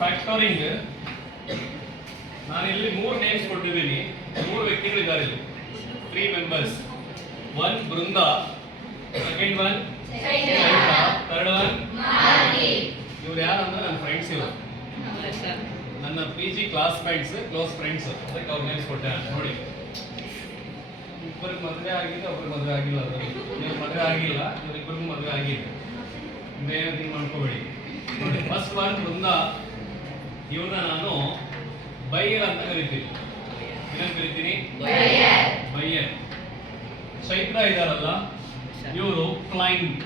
Factoring ನಾನು ಇಲ್ಲಿ 3 names ಕೊಟ್ಟಿದ್ದೀನಿ. 3 ವ್ಯಕ್ತಿಗಳಿದ್ದಾರೆ ಇಲ್ಲಿ, 3 members. 1 Brinda, second 1 Chaitra, third 1 Malathi. ಇವ್ರು ಯಾರು ಅಂದ್ರೆ ನನ್ನ ಫ್ರೆಂಡ್ಸ್, ಇವರು ನನ್ನ PG ಕ್ಲಾಸ್ಮೇಟ್ಸ್, ಕ್ಲೋಸ್ ಫ್ರೆಂಡ್ಸ್. ಅದಕ್ಕೆ ಅವ್ರ ನೇಮ್ಸ್ ಕೊಟ್ಟೆ ನೋಡಿ. ಇಬ್ಬರಿಗೆ ಮದುವೆ ಆಗಿದೆ, ಒಬ್ರಿಗೆ ಮದುವೆ ಆಗಿಲ್ಲ. ನೀವು ಮದುವೆ ಆಗಿಲ್ಲ, ಇವ್ರಿಬ್ಬರಿಗೂ ಮದುವೆ ಆಗಿದೆ. ಬೇರೆ ಮಾಡ್ಕೋಬೇಡಿ ನೋಡಿ. ಫಸ್ಟ್ 1 ಬೃಂದಾ, ಇವ್ರನ್ನ ನಾನು ಬೈಯರ್ ಅಂತ ಕರಿತೀನಿ. ಏನಂತ ಕರಿತೀನಿ? ಬೈಯರ್. ಚೈತ್ರ ಇದಾರಲ್ಲ, ಇವರು ಕ್ಲೈಂಟ್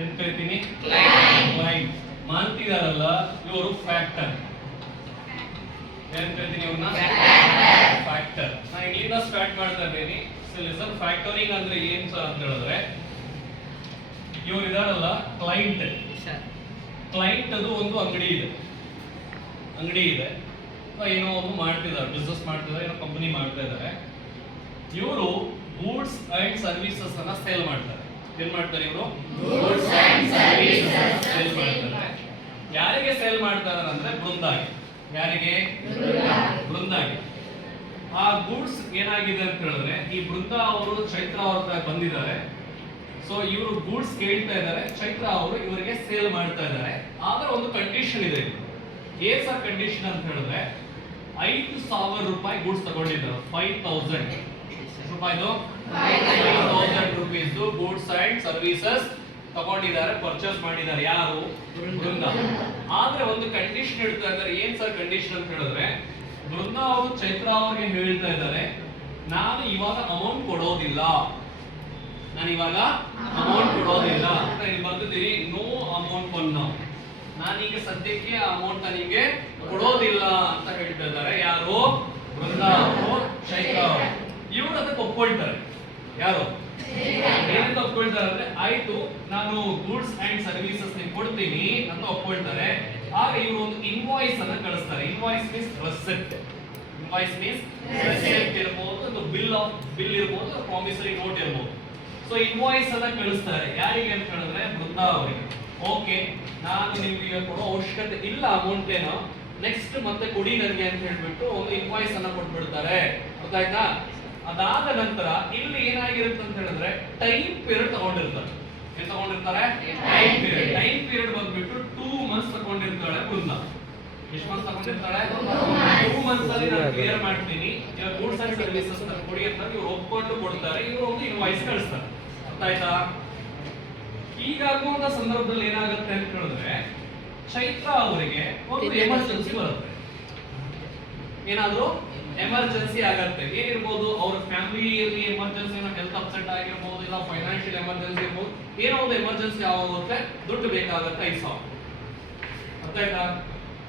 ಅಂತ ಕರಿತೀನಿ, ಕ್ಲೈಂಟ್. ಮಾಲತಿ ಇದಾರಲ್ಲ, ಇವರು ಫ್ಯಾಕ್ಟರ್. ಏನಂತ ಕರಿತೀನಿ ಇವ್ರನ್ನ? ಫ್ಯಾಕ್ಟರ್. ನಾನು ಇಲ್ಲಿಂದ ಸ್ಟಾರ್ಟ್ ಮಾಡ್ತಾ ಇದ್ದೀನಿ. ಸರ್ ಫ್ಯಾಕ್ಟರಿಂಗ್ ಅಂದ್ರೆ ಏನ್ ಸರ್ ಅಂತ ಹೇಳಿದ್ರೆ, ಇವ್ರು ಇದಾರಲ್ಲ ಕ್ಲೈಂಟ್. ಕ್ಲೈಂಟ್ ಅದು ಒಂದು ಅಂಗಡಿ ಇದೆ, ಏನೋ ಒಂದು ಮಾಡ್ತಿದ್ದಾರೆ, ಬಿಸ್ನೆಸ್ ಮಾಡ್ತಿದ್ದಾರೆ, ಏನೋ ಕಂಪನಿ ಮಾಡ್ತಾ ಇದ್ದಾರೆ. ಇವರು ಗೂಡ್ಸ್ ಅಂಡ್ ಸರ್ವಿಸಸ್ ಅನ್ನ ಸೇಲ್ ಮಾಡ್ತಾರೆ. ಏನ್ ಮಾಡ್ತಾರೆ ಇವರು? ಗೂಡ್ಸ್ ಅಂಡ್ ಸರ್ವಿಸಸ್ ಸೇಲ್ ಮಾಡ್ತಾರೆ. ಯಾರಿಗೆ ಸೇಲ್ ಮಾಡ್ತಾರೆ ಅಂದ್ರೆ ಬೃಂದಾಗೆ. ಯಾರಿಗೆ? ಬೃಂದಾಗೆ. ಆ ಗೂಡ್ಸ್ ಏನಾಗಿದೆ ಅಂತ ಹೇಳಿದ್ರೆ, ಈ ಬೃಂದಾ ಅವರು ಚೈತ್ರ ಅವ್ರ ಬಂದಿದ್ದಾರೆ. ಸೊ ಇವರು ಗೂಡ್ಸ್ ಕೇಳ್ತಾ ಇದ್ದಾರೆ, ಚೈತ್ರ ಅವರು ಇವರಿಗೆ ಸೇಲ್ ಮಾಡ್ತಾ ಇದ್ದಾರೆ. ಆದ್ರೆ ಒಂದು ಕಂಡೀಷನ್ ಇದೆ. ಏನ್ ಸರ್ ಕಂಡೀಷನ್ ಅಂತ ಹೇಳಿದ್ರೆ, 5,000 ರೂಪಾಯಿ ಗೂಡ್ಸ್ ತಗೊಂಡಿದ್ದಾರೆ. 5,000 ರೂಪಾಯಿದು 5,000 ರೂಪೀಸ್ ಗೂಡ್ಸ್ ಅಂಡ್ ಸರ್ವಿಸಸ್ ತಗೊಂಡಿದ್ದಾರೆ, ಪರ್ಚೇಸ್ ಮಾಡಿದ್ದಾರೆ. ಯಾರು? ಬೃಂದಾ. ಆದ್ರೆ ಒಂದು ಕಂಡೀಷನ್ ಇಡ್ತಾ ಇದ್ದಾರೆ. ಏನ್ ಸರ್ ಕಂಡೀಷನ್ ಅಂತ ಹೇಳಿದ್ರೆ, ಬೃಂದಾ ಅವರು ಚೈತ್ರ ಅವ್ರಿಗೆ ಹೇಳ್ತಾ ಇದ್ದಾರೆ, ನಾನು ಇವಾಗ ಅಮೌಂಟ್ ಕೊಡೋದಿಲ್ಲ ಅಂತ ಇಲ್ಲಿ ಬರ್ತಿದ್ದೀನಿ. No amount for now. ನಾನೀಗ ಸದ್ಯಕ್ಕೆ ಅಮೌಂಟ್ ನಿಮಗೆ ಕೊಡೋದಿಲ್ಲ ಅಂತ ಹೇಳ್ತಾ ಇದ್ದಾರೆ. ಯಾರು? ಬೃಂದಾ ಅವರು, ಚೈತ್ರ ಅವರು. ಇವರು ಅದಕ್ಕೆ ಒಪ್ಕೊಳ್ತಾರೆ. ಯಾರು? ಏನಂತ ಒಪ್ಕೊಳ್ತಾರೆ ಅಂದ್ರೆ, ಆಯ್ತು ನಾನು ಗೂಡ್ಸ್ ಅಂಡ್ ಸರ್ವಿಸಸ್ ಕೊಡ್ತೀನಿ ಅಂತ ಒಪ್ಕೊಳ್ತಾರೆ. ಆಗ ಇವರು ಒಂದು ಇನ್ವಾಯ್ಸ್ ಅನ್ನ ಕಳಿಸ್ತಾರೆ. Invoice means receipt. ಇರಬಹುದು, ಒಂದು ಬಿಲ್ ಇರಬಹುದು, ಪ್ರಾಮಿಸರಿ ನೋಟ್ ಇರಬಹುದು. ಸೊ ಇನ್ವಾಯ್ಸ್ ಅನ್ನ ಕಳಿಸ್ತಾರೆ. ಯಾರಿಗೆ ಅಂತ ಹೇಳಿದ್ರೆ ಬೃಂದಾ ಅವರಿಗೆ. ಓಕೆ, ನಾನು ನಿಮ್ಗೆ ಕೊಡೋ ಅವಶ್ಯಕತೆ ಇಲ್ಲ ಅಮೌಂಟ್ ಏನೋ, ನೆಕ್ಸ್ಟ್ ಮತ್ತೆ ಕೊಡಿ ನನಗೆ ಅಂತ ಹೇಳ್ಬಿಟ್ಟು ಒಂದು ಇನ್ವಾಯ್ಸ್ ಅನ್ನ ಕೊಟ್ಬಿಡ್ತಾರೆ. ಅರ್ಥ ಆಯ್ತಾ? ಅದಾದ ನಂತರ ಇಲ್ಲಿ ಏನಾಗಿರುತ್ತೆ ಅಂತ ಹೇಳಿದ್ರೆ, ಟೈಮ್ ಪೀರಿಯಡ್ ತಗೊಂಡಿರ್ತಾರೆ. ಏನ್ ತಗೊಂಡಿರ್ತಾರೆ? ಟೈಮ್ ಪೀರಿಯಡ್ ಬಂದ್ಬಿಟ್ಟು 2 ಮಂತ್ಸ್ ತಗೊಂಡಿರ್ತಾಳೆ ಬೃಂದಾ. ಎಷ್ಟು ಮಂತ್ಸ್ ತಗೊಂಡಿರ್ತಾಳೆ? 2 ಮಂತ್ಸ್ ಅಲ್ಲಿ ನಾನು ಕ್ಲಿಯರ್ ಮಾಡ್ತೀನಿ, ಇವಾಗ ಗೂಡ್ಸ್ ಅಂಡ್ ಸರ್ವಿಸಸ್ ಕೊಡಿ ಅಂತ ಇವ್ರು ಒಪ್ಕೊಂಡು ಕೊಡ್ತಾರೆ. ಇವರು ಒಂದು ಇನ್ವಾಯ್ಸ್ ಕಳಿಸ್ತಾರೆ. ಅರ್ಥ ಆಯ್ತಾ? ಹೀಗಾಗುವಂತ ಸಂದರ್ಭದಲ್ಲಿ ಏನಾಗುತ್ತೆ ಅಂತ ಹೇಳಿದ್ರೆ, ಚೈತ್ರ ಅವರಿಗೆ ಒಂದು ಎಮರ್ಜೆನ್ಸಿ ಬರುತ್ತೆ. ಏನಾದ್ರೂ ಎಮರ್ಜೆನ್ಸಿ ಆಗತ್ತೆ. ಏನಿರ್ಬೋದು, ಅವ್ರ ಫ್ಯಾಮಿಲಿಯಲ್ಲಿ ಎಮರ್ಜೆನ್ಸಿ, ಹೆಲ್ತ್ ಅಪ್ಸೆಟ್ ಆಗಿರ್ಬೋದು, ಇಲ್ಲ ಫೈನಾನ್ಷಿಯಲ್ ಎಮರ್ಜೆನ್ಸಿ ಇರ್ಬೋದು. ಏನೋ ಒಂದು ಎಮರ್ಜೆನ್ಸಿ ಆಗುತ್ತೆ, ದುಡ್ಡು ಬೇಕಾಗತ್ತೆ 5,000. ಅರ್ಥ ಆಯ್ತಾ?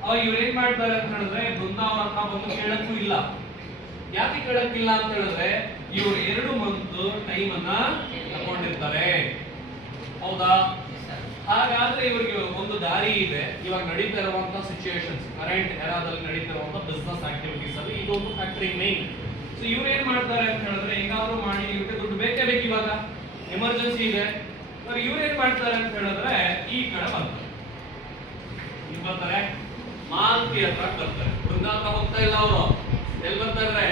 ಅವಾಗ ಇವ್ರು ಏನ್ ಮಾಡ್ತಾರೆ ಅಂತ ಹೇಳಿದ್ರೆ, ಬೃಂದಾ ಅವ್ರ ಹತ್ರ ಬಂದು ಕೇಳಕ್ಕೂ ಇಲ್ಲ. ಯಾಕೆ ಕೇಳಕ್ಕಿಲ್ಲ ಅಂತ ಹೇಳಿದ್ರೆ, ಇವ್ರು 2 ಮಂತ್ ಟೈಮ್ ಅನ್ನ ತಗೊಂಡಿರ್ತಾರೆ. ಹೌದಾ? ಹಾಗಾದ್ರೆ ಇವರಿಗೆ ಒಂದು ದಾರಿ ಇದೆ. ಇವಾಗ ನಡೀತಾ ಇರುವಂತ ಸಿಚುಯೇಷನ್ಸ್, ಕರೆಂಟ್ ಎರಾದಲ್ಲಿ ನಡೀತಾ ಇರುವಂತ ಬಿಸ್ನೆಸ್ ಆಕ್ಟಿವಿಟೀಸ್ ಅಲ್ಲಿ ಇದೊಂದು ಫ್ಯಾಕ್ಟರಿ ಮೇನ್. ಸೊ ಇವ್ರು ಏನ್ ಮಾಡ್ತಾರೆ ಅಂತ ಹೇಳಿದ್ರೆ, ಹೆಂಗಾದ್ರೂ ಮಾಡಿ ಇವ್ರಿಗೆ ದುಡ್ಡು ಬೇಕೇ ಬೇಕು, ಇವಾಗ ಎಮರ್ಜೆನ್ಸಿ ಇದೆ. ಇವ್ರು ಏನ್ ಮಾಡ್ತಾರೆ ಅಂತ ಹೇಳಿದ್ರೆ, ಈ ಕಡೆ ಬರ್ತಾರೆ, ಮಾಲತಿ ಹತ್ರ ಬರ್ತಾರೆ. ಬೃಂದಾ ಹತ್ರ ಹೋಗ್ತಾ ಇಲ್ಲ ಅವರು. ಎಲ್ಲಿ ಬರ್ತಾರೆ?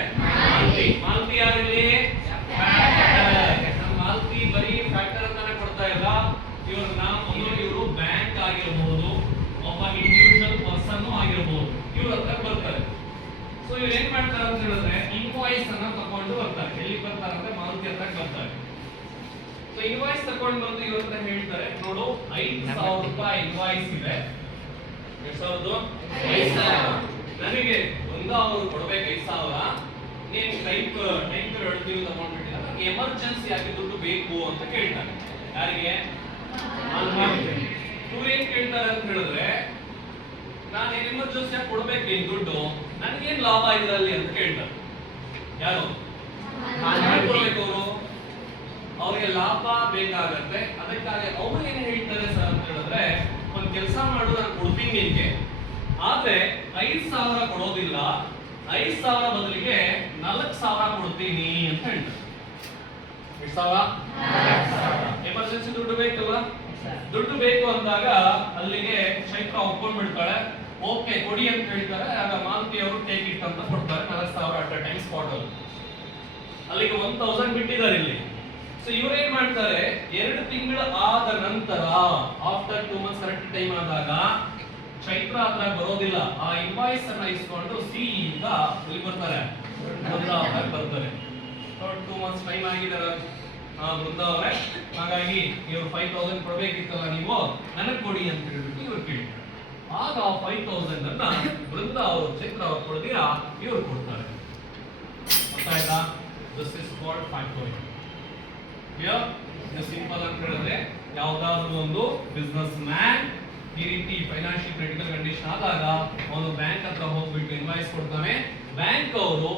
ಮಾಲತಿ ಯಾರಿಲ್ಲಿ? ಮಾಲತಿ ಬರೀ ಫ್ಯಾಕ್ಟರ್ ಅಂತಾನೆ ಕೊಡ್ತಾ ಇಲ್ಲ. ಇವರು ಬ್ಯಾಂಕ್ ಆಗಿರಬಹುದು, ಒಬ್ಬ ಇಂಡಿವಿಜುವಲ್ ಪರ್ಸನ್ ಆಗಿರಬಹುದು. ಇವ್ರ ಹತ್ರ ಬರ್ತಾರೆ. ಸೊ ಇವ್ರು ಏನ್ ಮಾಡ್ತಾರೆ ಅಂತ ಹೇಳಿದ್ರೆ, ಇನ್ವಾಯ್ಸ್ ಅನ್ನ ತಗೊಂಡು ಬರ್ತಾರೆ. ಎಲ್ಲಿ ಬರ್ತಾರೆ ಅಂದ್ರೆ ಮಾಲತಿ ಹತ್ರ ಬರ್ತಾರೆ. ಸೊ ಇನ್ವಾಯ್ಸ್ ತಗೊಂಡು ಬಂದು ಇವ್ರ ಹತ್ರ ಹೇಳ್ತಾರೆ, ನೋಡು 5,000 ರೂಪಾಯಿ ಇನ್ವಾಯ್ಸ್ ಇದೆ. ಎಷ್ಟಾದ್ರು? 5,000. ನನಗೆ ಒಂದು ಅವರು ಕೊಡ್ಬೇಕು 5,000. ನೀನು ಟೈಮ್ ಹೇಳ್ತೀವಿ ತಗೊಂಡ್ಬಿಟ್ಟಿಲ್ಲ, ನನಗೆ ಎಮರ್ಜೆನ್ಸಿ ಆಗಿ ದುಡ್ಡು ಬೇಕು ಅಂತ ಕೇಳ್ತಾರೆ. ಯಾರಿಗೆ? ಇವ್ರು ಏನ್ ಕೇಳ್ತಾರೆ ಅಂತ ಹೇಳಿದ್ರೆ, ನಾನು ಎಮರ್ಜೆನ್ಸಿ ಆಗಿ ಕೊಡ್ಬೇಕು ನೀನ್ ದುಡ್ಡು, ನನ್ಗೇನ್ ಲಾಭ ಇದರಲ್ಲಿ ಅಂತ ಕೇಳ್ತಾರೆ. ಯಾರು? ಕೊಡ್ಬೇಕು ಅವರು. ಅವ್ರಿಗೆ ಲಾಭ ಬೇಕಾಗತ್ತೆ. ಅದಕ್ಕಾಗಿ ಅವ್ರು ಏನ್ ಹೇಳ್ತಾರೆ ಸರ್ ಅಂತ ಹೇಳಿದ್ರೆ, ಒಂದ್ ಕೆಲಸ ಮಾಡು, ನಾನು ಕೊಡ್ತೀನಿ ನಿನ್ಗೆ, ಆದ್ರೆ 5,000 ಕೊಡೋದಿಲ್ಲ, 5,000 ಬದಲಿಗೆ 4,000 ಕೊಡ್ತೀನಿ ಅಂತ ಹೇಳ್ತಾರೆ. ಎಷ್ಟು ಸಾವಿರ? ಎಮರ್ಜೆನ್ಸಿ ದುಡ್ಡು ಬೇಕಲ್ಲ, ದುಡ್ಡು ಬೇಕು ಅಂದಾಗ ಅಲ್ಲಿಗೆ ಚೈತ್ರ ಒಪ್ಕೊಂಡ್ಬಿಡ್ತಾಳೆ. ಓಕೆ ಕೊಡಿ ಅಂತ ಹೇಳ್ತಾರೆ. ಆಗ ಮಾರುತಿ ಅವರು ಟೇಕ್ ಇಟ್ ಅಂತ ಕೊಡ್ತಾರೆ 4,000 ಅಟ್ ಅ ಟೈಮ್ ಸ್ಪಾಟ್ ಅಲ್ಲಿ. ಅಲ್ಲಿಗೆ 1,000 ಬಿಟ್ಟಿದ್ದಾರೆ ಇಲ್ಲಿ. ಸೊ ಇವ್ರು ಏನ್ ಮಾಡ್ತಾರೆ, 2 ತಿಂಗಳು ಆದ ನಂತರ ಆಫ್ಟರ್ 2 ಮಂತ್ಸ್ ಕರೆಕ್ಟ್ ಟೈಮ್ ಆದಾಗ ಚೈತ್ರ ಹತ್ರ ಬರೋದಿಲ್ಲ, ಆ ಇನ್ವಾಯ್ಸ್ ಅನ್ನ ಇಸ್ಕೊಂಡು ಸಿ ಇಂದ ಇಲ್ಲಿ ಬರ್ತಾರೆ, ಬೃಂದಾವನಕ್ಕೆ ಬರ್ತಾರೆ. 2 ಮಂತ್ಸ್ ಟೈಮ್ ಆಗಿದೆ ಬೃಂದಾವನ, ಹಾಗಾಗಿ ಇವ್ರು 5,000 ಕೊಡ್ಬೇಕಿತ್ತಲ್ಲ ನೀವು ನನಗೆ ಕೊಡಿ ಅಂತ ಹೇಳ್ಬಿಟ್ಟು ಇವ್ರು ಕೇಳ್ತಾರೆ. ಆಗ 5,000 ಅನ್ನ ಬೃಂದ ಅವರು ಚೈತ್ರ ಅವರು ಕೊಡ್ತೀರಾ ಇವ್ರು ಕೊಡ್ತಾರೆ. ಗೊತ್ತಾಯ್ತಾ? This is called factoring. Simple ಅಂತ ಹೇಳಿದ್ರೆ ಯಾವುದಾದ್ರೂ ಒಂದು ಬಿಸ್ನೆಸ್ ಮ್ಯಾನ್ ಈ ರೀತಿ ಫೈನಾನ್ಷಿಯಲ್ ಕ್ರಿಟಿಕಲ್ ಕಂಡೀಷನ್ ಆದಾಗ ಅವನು ಬ್ಯಾಂಕ್ ಹತ್ರ ಹೋಗ್ಬಿಟ್ಟು ಇನ್ವಾಯ್ಸ್ ಕೊಡ್ತಾನೆ. ಬ್ಯಾಂಕ್ ಅವರು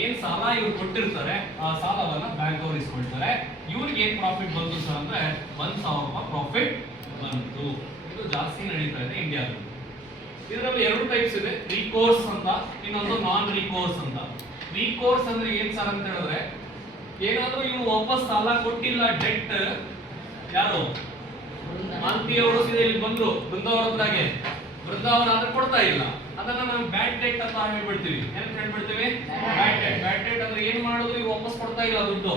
ಏನ್ ಸಾಲ ಇವ್ರು ಕೊಟ್ಟಿರ್ತಾರೆ ಆ ಸಾಲವನ್ನ ಬ್ಯಾಂಕ್ ಅವರು ಇಸ್ಕೊಳ್ತಾರೆ. ಇವ್ರಿಗೆ ಏನ್ ಪ್ರಾಫಿಟ್ ಬಂತು ಸರ್ ಅಂದ್ರೆ 1,000 ರೂಪಾಯಿ ಪ್ರಾಫಿಟ್ ಬಂತು. ಇದು ಜಾಸ್ತಿ ನಡೀತಾ ಇದೆ ಇಂಡಿಯಾದಲ್ಲಿ. ಇದರಲ್ಲಿ 2 ಟೈಪ್ಸ್ ಇದೆ, ರಿಕೋರ್ಸ್ ಅಂತ, ಇನ್ನೊಂದು ನಾನ್ ರಿಕೋರ್ಸ್ ಅಂತ. ರಿಕೋರ್ಸ್ ಅಂದ್ರೆ ಏನ್ ಸರ್ ಅಂತ ಹೇಳಿದ್ರೆ, ಏನಾದ್ರೂ ಇವ್ರು ವಾಪಸ್ ಸಾಲ ಕೊಟ್ಟಿಲ್ಲ, ಡೆಟ್ ಯಾರು ಮಾಂತಿಯವರು ಸೀದಾ ಇಲ್ಲಿ ಬಂದ್ರು ಬೃಂದಾವನದಾಗೆ, ಬೃಂದಾವನ ಆದ್ರೆ ಕೊಡ್ತಾ ಇಲ್ಲ, ಅದನ್ನ ನಾವು ಬ್ಯಾಡ್ ಡೆಟ್ ಅಂತ ಹೇಳ್ಬಿಡ್ತೀವಿ. ಏನ್ ಹೇಳ್ಬಿಡ್ತೀವಿ? ಬ್ಯಾಡ್ ಡೆಟ್. ಬ್ಯಾಡ್ ಡೆಟ್ ಅಂದ್ರೆ ಏನ್ ಮಾಡೋದು, ಇವ್ರು ವಾಪಸ್ ಕೊಡ್ತಾ ಇಲ್ಲ ದುಡ್ಡು.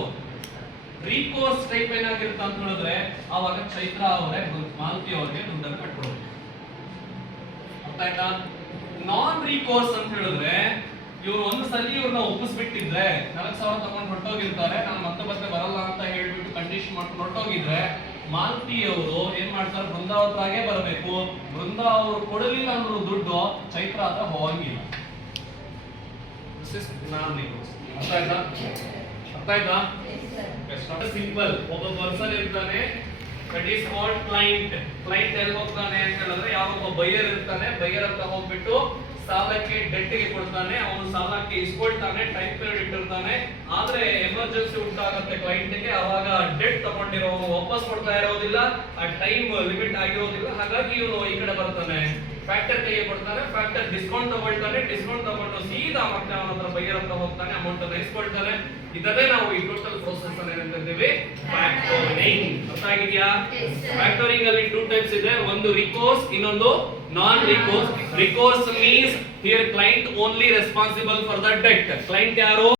ರಿಕೋರ್ಸ್ ಟೈಪ್ ಏನಾಗಿರುತ್ತೆ ಅಂತ ಹೇಳಿದ್ರೆ ಆವಾಗ ಚೈತ್ರ ಅವರೇ ಮಾಲತಿ ಅವರಿಗೆ ದುಡ್ಡನ್ನು ಕಟ್ಕೊಡೋದು. ಅರ್ಥ ಆಯ್ತಾ? ನಾನ್ ರಿಕೋರ್ಸ್ ಅಂತ ಹೇಳಿದ್ರೆ ಇವ್ರು ಒಂದು ಸಲ ಇವ್ರನ್ನ ಒಪ್ಪಿಸ್ಬಿಟ್ಟಿದ್ರೆ 4,000 ತಗೊಂಡು ಹೊರಟೋಗಿರ್ತಾರೆ, ನಾನು ಮತ್ತೆ ಬರಲ್ಲ ಅಂತ ಹೇಳ್ಬಿಟ್ಟು ಕಂಡೀಷನ್ ಮಾಡ್ಕೊಂಡು ಹೊರಟೋಗಿದ್ರೆ ಮಾಲತಿ ಅವರು ಏನ್ ಮಾಡ್ತಾರೆ, ಬೃಂದಾವತ್ರಾಗೆ ಬರಬೇಕು. ಬೃಂದ ಅವರು ಕೊಡಲಿಲ್ಲ ಅಂದ್ರು ದುಡ್ಡು ಚೈತ್ರ ಹತ್ರ ಹೋಗಂಗಿಲ್ಲ. ನಾನ್ ರಿಕೋರ್ಸ್. ಅರ್ಥ ಆಯ್ತಾ? ಅರ್ಥ ಆಯ್ತಾ? ಸಿಂಪಲ್. ಒಬ್ಬ ಪರ್ಸನ್ ಇರ್ತಾನೆ, that is called client. Client ಎಲ್ಲಿ ಹೋಗ್ತಾನೆ ಅಂತ ಹೇಳಿದ್ರೆ ಯಾವೊಬ್ಬ ಬೈಯರ್ ಇರ್ತಾನೆ, ಬೈಯರ್ ಅಂತ ಹೋಗ್ಬಿಟ್ಟು ಸಾಲಕ್ಕೆ ಡೆಟ್ಗೆ ಕೊಡ್ತಾನೆ, ಅವನು ಸಾಲಕ್ಕೆ ಇಸ್ಕೊಳ್ತಾನೆ, ಟೈಮ್ ಪೀರಿಯಡ್ ಇಟ್ಟಿರ್ತಾನೆ. ಆದ್ರೆ ಎಮರ್ಜೆನ್ಸಿ ಉಂಟಾಗುತ್ತೆ ಕ್ಲೈಂಟ್ಗೆ, ಅವಾಗ ಡೆಟ್ ತಗೊಂಡಿರೋನು ವಾಪಸ್ ಕೊಡ್ತಾ ಇರೋದಿಲ್ಲ, ಆ ಟೈಮ್ ಲಿಮಿಟ್ ಆಗಿರೋದಿಲ್ಲ. ಹಾಗಾಗಿ ಇವನು ಈ ಕಡೆ ಬರ್ತಾನೆ, ಫ್ಯಾಕ್ಟರ್ ಕೈಗೆ ಕೊಡ್ತಾನೆ, ಫ್ಯಾಕ್ಟರ್ ಡಿಸ್ಕೌಂಟ್ ತಗೊಳ್ತಾನೆ, ಡಿಸ್ಕೌಂಟ್ ತಗೊಂಡು ಸೀದಾ ಮತ್ತೆ ಅವನ ಹತ್ರ ಬೈಯರ್ ಹತ್ರ ಹೋಗ್ತಾನೆ, ಅಮೌಂಟ್ ಅನ್ನು ಇಸ್ಕೊಳ್ತಾನೆ. ಇದನ್ನೇ ನಾವು ಈ ಟೋಟಲ್ ಪ್ರೋಸೆಸ್ ಅನ್ನು ಏನಂತೀವಿ, ಫ್ಯಾಕ್ಟರಿಂಗ್. ಅರ್ಥ ಆಗಿದೆಯಾ? ಫ್ಯಾಕ್ಟರಿಂಗ್ ಅಲ್ಲಿ 2 ಟೈಪ್ಸ್ ಇದೆ, ಒಂದು ರಿಕೋರ್ಸ್, ಇನ್ನೊಂದು non recourse. Recourse means here client only responsible for the debt. Client ಯಾರು?